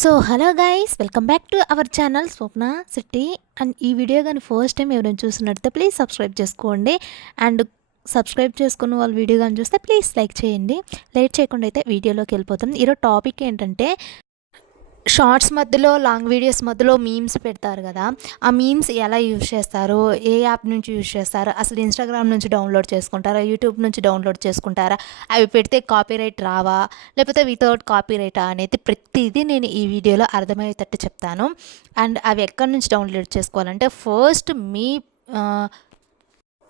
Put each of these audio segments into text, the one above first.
So hello guys, welcome back to our channel Swapna city. And ఈ video కానీ first time ఎవరైనా చూసినట్లయితే please subscribe చేసుకోండి. And subscribe చేసుకున్న వాళ్ళు వీడియో కానీ చూస్తే ప్లీజ్ లైక్ చేయండి. లేట్ చేయకుండా అయితే వీడియోలోకి వెళ్ళిపోతాం. ఈరోజు టాపిక్ ఏంటంటే, షార్ట్స్ మధ్యలో, లాంగ్ వీడియోస్ మధ్యలో మీమ్స్ పెడతారు కదా, ఆ మీమ్స్ ఎలా యూజ్ చేస్తారు, ఏ యాప్ నుంచి యూజ్ చేస్తారు, అసలు ఇన్స్టాగ్రామ్ నుంచి డౌన్లోడ్ చేసుకుంటారా, యూట్యూబ్ నుంచి డౌన్లోడ్ చేసుకుంటారా, అవి పెడితే కాపీరైట్ రావా, లేకపోతే వితౌట్ కాపీరైటా అనేది ప్రతిదీ నేను ఈ వీడియోలో అర్థమయ్యేటట్టు చెప్తాను. అండ్ అవి ఎక్కడి నుంచి డౌన్లోడ్ చేసుకోవాలంటే, ఫస్ట్ మీ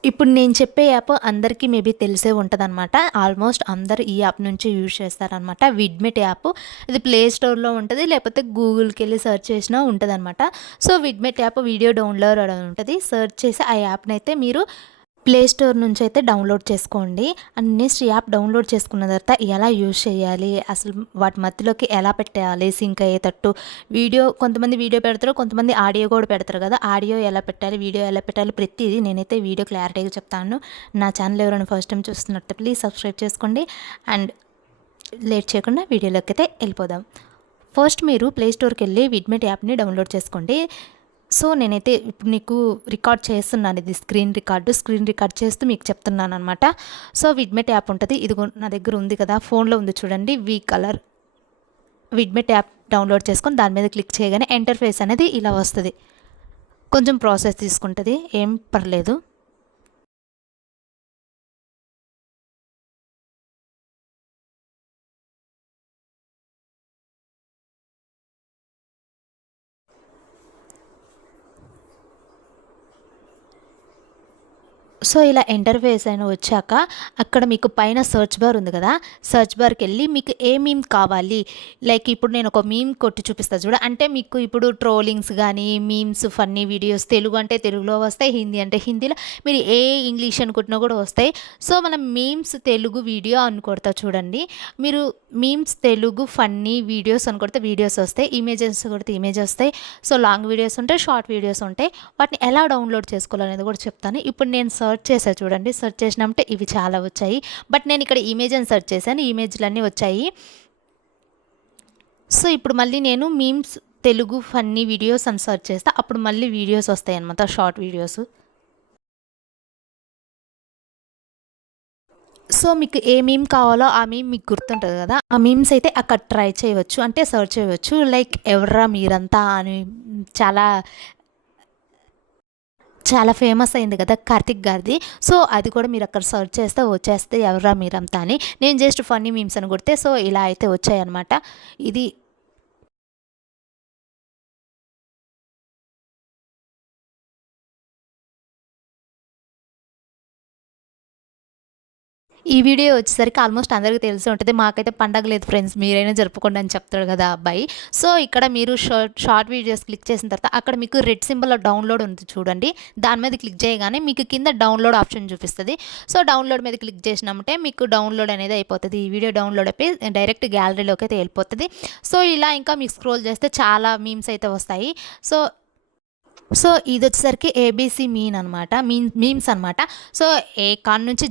ఇప్పుడు నేను చెప్పే యాప్ అందరికీ మేబీ తెలిసే ఉంటుందన్నమాట. ఆల్మోస్ట్ అందరూ ఈ యాప్ నుంచి యూజ్ చేస్తారనమాట. విడ్మెట్ యాప్. ఇది ప్లే స్టోర్లో ఉంటుంది, లేకపోతే గూగుల్కి వెళ్ళి సెర్చ్ చేసినా ఉంటుందన్నమాట. సో విడ్మెట్ యాప్ వీడియో డౌన్లోడ్ అని ఉంటుంది. సెర్చ్ చేసి ఆ యాప్ని అయితే మీరు ప్లే స్టోర్ నుంచి అయితే డౌన్లోడ్ చేసుకోండి. అండ్ నెక్స్ట్ యాప్ డౌన్లోడ్ చేసుకున్న తర్వాత ఎలా యూజ్ చేయాలి, అసలు వాటి మధ్యలోకి ఎలా పెట్టేయాలి సింక్ అయ్యేటట్టు, కొంతమంది వీడియో పెడతారు, కొంతమంది ఆడియో కూడా పెడతారు కదా, ఆడియో ఎలా పెట్టాలి, వీడియో ఎలా పెట్టాలి, ప్రతిదీ నేనైతే వీడియో క్లారిటీగా చెప్తాను. నా ఛానల్ ఎవరైనా ఫస్ట్ టైం చూస్తున్నట్టు ప్లీజ్ సబ్స్క్రైబ్ చేసుకోండి. అండ్ లేట్ చేయకుండా వీడియోలోకి అయితే వెళ్ళిపోదాం. ఫస్ట్ మీరు ప్లే స్టోర్కి వెళ్ళి విడ్మెట్ యాప్ని డౌన్లోడ్ చేసుకోండి. సో నేనైతే ఇప్పుడు నీకు రికార్డ్ చేస్తున్నాను, ఇది స్క్రీన్ రికార్డ్ చేస్తూ మీకు చెప్తున్నాను అనమాట. సో విడ్మెట్ యాప్ ఉంటుంది, ఇది నా దగ్గర ఉంది కదా, ఫోన్లో ఉంది చూడండి, కలర్ విడ్మెట్ యాప్ డౌన్లోడ్ చేసుకొని దాని మీద క్లిక్ చేయగానే ఇంటర్ఫేస్ అనేది ఇలా వస్తుంది. కొంచెం ప్రాసెస్ తీసుకుంటుంది, ఏం పర్లేదు. సో ఇలా ఇంటర్ఫేస్ అయిన వచ్చాక అక్కడ మీకు పైన సెర్చ్ బార్ ఉంది కదా, సెర్చ్ బార్కి వెళ్ళి మీకు ఏ మీమ్ కావాలి, లైక్ ఇప్పుడు నేను ఒక మీమ్ కొట్టి చూపిస్తాను చూడ, అంటే మీకు ఇప్పుడు ట్రోలింగ్స్ కానీ మీమ్స్, ఫన్నీ వీడియోస్, తెలుగు అంటే తెలుగులో వస్తాయి, హిందీ అంటే హిందీలో, మీరు ఏ ఇంగ్లీష్ అనుకుంటున్నా కూడా వస్తాయి. సో మనం మీమ్స్ తెలుగు వీడియో అని కొడతా చూడండి, మీరు మీమ్స్ తెలుగు ఫన్నీ వీడియోస్ అని కొడితే వీడియోస్ వస్తాయి, ఇమేజెస్ కొడితే ఇమేజ్ వస్తాయి. సో లాంగ్ వీడియోస్ ఉంటాయి, షార్ట్ వీడియోస్ ఉంటాయి. వాటిని ఎలా డౌన్లోడ్ చేసుకోవాలనేది కూడా చెప్తాను. ఇప్పుడు నేను సెర్చ్ చేసా చూడండి, సెర్చ్ చేసినప్పుడు ఇవి చాలా వచ్చాయి, బట్ నేను ఇక్కడ ఇమేజ్ అని సెర్చ్ చేశాను, ఇమేజ్లన్నీ వచ్చాయి. సో ఇప్పుడు మళ్ళీ నేను మీమ్స్ తెలుగు ఫన్నీ వీడియోస్ అని సెర్చ్ చేస్తా, అప్పుడు మళ్ళీ వీడియోస్ వస్తాయి అన్నమాట, షార్ట్ వీడియోస్. సో మీకు ఏ మీమ్ కావాలో ఆ మీమ్ మీకు గుర్తుంటుంది కదా, ఆ మీమ్స్ అయితే అక్కడ ట్రై చేయవచ్చు, అంటే సెర్చ్ చేయవచ్చు. లైక్ ఎవర్రా మీరంతా అని చాలా చాలా ఫేమస్ అయింది కదా కార్తిక్ గారిది. సో అది కూడా మీరు అక్కడ సెర్చ్ చేస్తే వచ్చేస్తే ఎవరా మీరంతా అని. నేను జస్ట్ ఫన్నీ మీమ్స్ అని కొడితే సో ఇలా అయితే వచ్చాయన్నమాట. ఇది ఈ వీడియో వచ్చేసరికి ఆల్మోస్ట్ అందరికీ తెలిసి ఉంటుంది. మాకైతే పండగ లేదు ఫ్రెండ్స్, మీరైనా జరుపుకోండి అని చెప్తాడు కదా అబ్బాయి. సో ఇక్కడ మీరు షార్ట్ వీడియోస్ క్లిక్ చేసిన తర్వాత అక్కడ మీకు రెడ్ సింబల్ డౌన్లోడ్ ఉంది చూడండి, దాని మీద క్లిక్ చేయగానే మీకు కింద డౌన్లోడ్ ఆప్షన్ చూపిస్తుంది. సో డౌన్లోడ్ మీద క్లిక్ చేసినామంటే మీకు డౌన్లోడ్ అనేది అయిపోతుంది. ఈ వీడియో డౌన్లోడ్ అయిపోయి డైరెక్ట్ గ్యాలరీలోకి అయితే వెళ్ళిపోతుంది. సో ఇలా ఇంకా మీకు స్క్రోల్ చేస్తే చాలా మీమ్స్ అయితే వస్తాయి. సో సో ఇది వచ్చేసరికి ఏబీసీ మీమ్స్ అనమాట. సో ఏ కాన్ నుంచి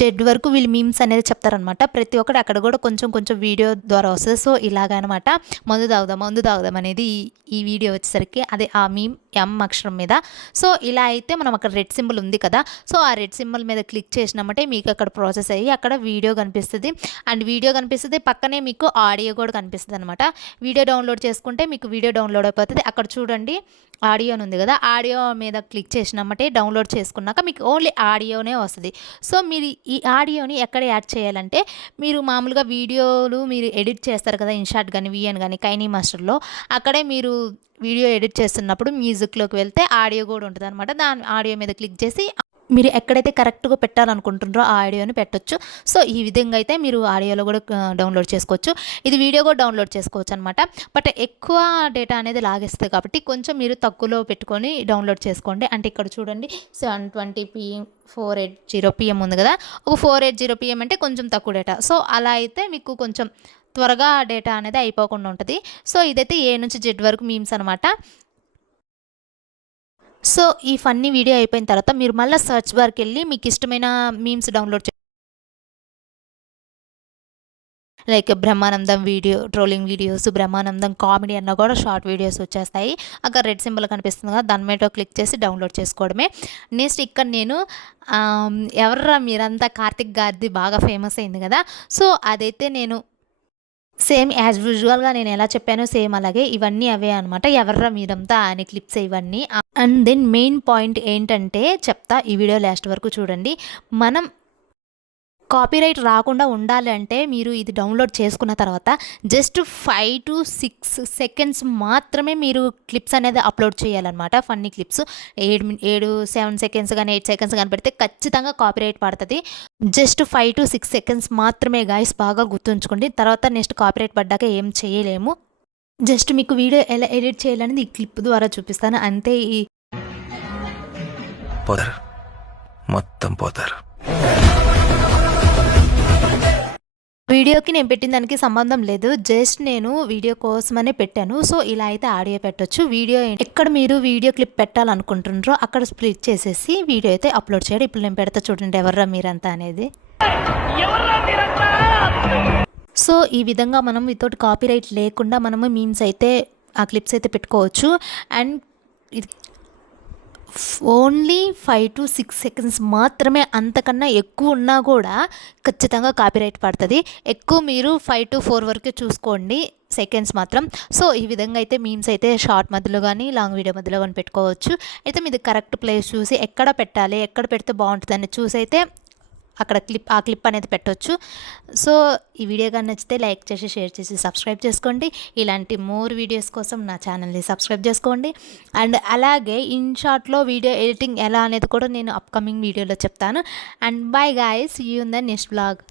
జెడ్ వరకు వీళ్ళు మీమ్స్ అనేది చెప్తారనమాట. ప్రతి ఒక్కటి అక్కడ కూడా కొంచెం కొంచెం వీడియో ద్వారా వస్తుంది. సో ఇలాగనమాట. మందు తాగుదాం అనేది ఈ వీడియో వచ్చేసరికి అదే ఆ మీమ్ అక్షరం మీద. సో ఇలా అయితే మనం అక్కడ రెడ్ సింబల్ ఉంది కదా, సో ఆ రెడ్ సింబల్ మీద క్లిక్ చేసినామంటే మీకు అక్కడ ప్రాసెస్ అయ్యి అక్కడ వీడియో కనిపిస్తుంది. అండ్ వీడియో కనిపిస్తుంది, పక్కనే మీకు ఆడియో కూడా కనిపిస్తుంది అనమాట. వీడియో డౌన్లోడ్ చేసుకుంటే మీకు వీడియో డౌన్లోడ్ అయిపోతుంది. అక్కడ చూడండి ఆడియో ఉంది కదా, ఆడియో మీద క్లిక్ చేసినామంటే డౌన్లోడ్ చేసుకున్నాక మీకు ఓన్లీ ఆడియోనే వస్తుంది. సో మీరు ఈ ఆడియోని ఎక్కడ యాడ్ చేయాలంటే, మీరు మామూలుగా వీడియోలు మీరు ఎడిట్ చేస్తారు కదా, ఇన్షాట్ కానీ విఎన్ కానీ కైనీ మాస్టర్లో, అక్కడే మీరు వీడియో ఎడిట్ చేస్తున్నప్పుడు మ్యూజిక్లోకి వెళ్తే ఆడియో కూడా ఉంటుంది అనమాట. దాని ఆడియో మీద క్లిక్ చేసి మీరు ఎక్కడైతే కరెక్ట్గా పెట్టాలనుకుంటున్నారో ఆ ఆడియోని పెట్టొచ్చు. సో ఈ విధంగా అయితే మీరు ఆడియోలో కూడా డౌన్లోడ్ చేసుకోవచ్చు. ఇది వీడియో కూడా డౌన్లోడ్ చేసుకోవచ్చు అనమాట. బట్ ఎక్కువ డేటా అనేది లాగేస్తుంది కాబట్టి కొంచెం మీరు తక్కువలో పెట్టుకొని డౌన్లోడ్ చేసుకోండి. అంటే ఇక్కడ చూడండి 720p 480pm ఉంది కదా, ఒక 480pm అంటే కొంచెం తక్కువ డేటా. సో అలా అయితే మీకు కొంచెం త్వరగా డేటా అనేది అయిపోకుండా ఉంటుంది. సో ఇదైతే ఏ నుంచి జెడ్ వరకు మీమ్స్ అనమాట. సో ఈ ఫన్నీ వీడియో అయిపోయిన తర్వాత మీరు మళ్ళీ సెర్చ్ బార్కి వెళ్ళి మీకు ఇష్టమైన memes download like Brahmanandam video trolling videos, Brahmanandam comedy అన్న కూడా షార్ట్ వీడియోస్ వచ్చేస్తాయి. అక్కడ రెడ్ సింబల్ కనిపిస్తుంది కదా, దాని మీద క్లిక్ చేసి డౌన్లోడ్ చేసుకోవడమే. నెక్స్ట్ ఇక్కడ నేను ఎవర్రా మీరంతా కార్తిక్ గారిది బాగా ఫేమస్ అయింది కదా, సో అదైతే నేను సేమ్ యాజ్ యూజువల్గా నేను ఎలా చెప్పానో సేమ్ అలాగే ఇవన్నీ అవే అనమాట. ఎవర్రా మీరంతా అని క్లిప్స్ ఇవన్నీ. అండ్ దెన్ మెయిన్ పాయింట్ ఏంటంటే చెప్తా, ఈ వీడియో లాస్ట్ వరకు చూడండి. మనం కాపీరైట్ రాకుండా ఉండాలి అంటే మీరు ఇది డౌన్లోడ్ చేసుకున్న తర్వాత జస్ట్ 5 to 6 సెకండ్స్ మాత్రమే మీరు క్లిప్స్ అనేది అప్లోడ్ చేయాలన్నమాట. ఫన్నీ క్లిప్స్ 7 సెకండ్స్ కానీ 8 సెకండ్స్ కానీ పెడితే ఖచ్చితంగా కాపీరైట్ పడుతుంది. జస్ట్ 5 to 6 సెకండ్స్ మాత్రమే గాయస్, బాగా గుర్తుంచుకోండి. తర్వాత నెక్స్ట్ కాపీరైట్ పడ్డాక ఏం చేయలేము. జస్ట్ మీకు వీడియో ఎలా ఎడిట్ చేయాలనేది ఈ క్లిప్ ద్వారా చూపిస్తాను అంతే. పోతారు, మొత్తం పోతారు. వీడియోకి నేను పెట్టిన దానికి సంబంధం లేదు, జస్ట్ నేను వీడియో కోసమనే పెట్టాను. సో ఇలా అయితే ఆడియో పెట్టొచ్చు. వీడియో ఎక్కడ మీరు వీడియో క్లిప్ పెట్టాలనుకుంటున్నారో అక్కడ స్ప్లిట్ చేసేసి వీడియో అయితే అప్లోడ్ చేయండి. ఇప్పుడు నేను పెడతా చూడండి, ఎవర్రా మీరంతా అనేది. సో ఈ విధంగా మనం వితౌట్ కాపీరైట్ లేకుండా మనము మీమ్స్ అయితే ఆ క్లిప్స్ అయితే పెట్టుకోవచ్చు. అండ్ ఇది ఓన్లీ 5 to 6 సెకండ్స్ మాత్రమే, అంతకన్నా ఎక్కువ ఉన్నా కూడా ఖచ్చితంగా కాపీరైట్ పడుతుంది. ఎక్కువ మీరు 5 to 4 వరకే చూసుకోండి సెకండ్స్ మాత్రం. సో ఈ విధంగా అయితే మీమ్స్ అయితే షార్ట్ మధ్యలో కానీ లాంగ్ వీడియో మధ్యలో కానీ పెట్టుకోవచ్చు. అయితే మీది కరెక్ట్ ప్లేస్ చూసి ఎక్కడ పెట్టాలి, ఎక్కడ పెడితే బాగుంటుంది అని చూసి అయితే అక్కడ ఆ క్లిప్ అనేది పెట్టవచ్చు. సో ఈ వీడియో కానీ నచ్చితే లైక్ చేసి షేర్ చేసి సబ్స్క్రైబ్ చేసుకోండి. ఇలాంటి మోర్ వీడియోస్ కోసం నా ఛానల్ని సబ్స్క్రైబ్ చేసుకోండి. అండ్ అలాగే ఇన్షార్ట్లో వీడియో ఎడిటింగ్ ఎలా అనేది కూడా నేను అప్కమింగ్ వీడియోలో చెప్తాను. And bye guys, see you in the next blog.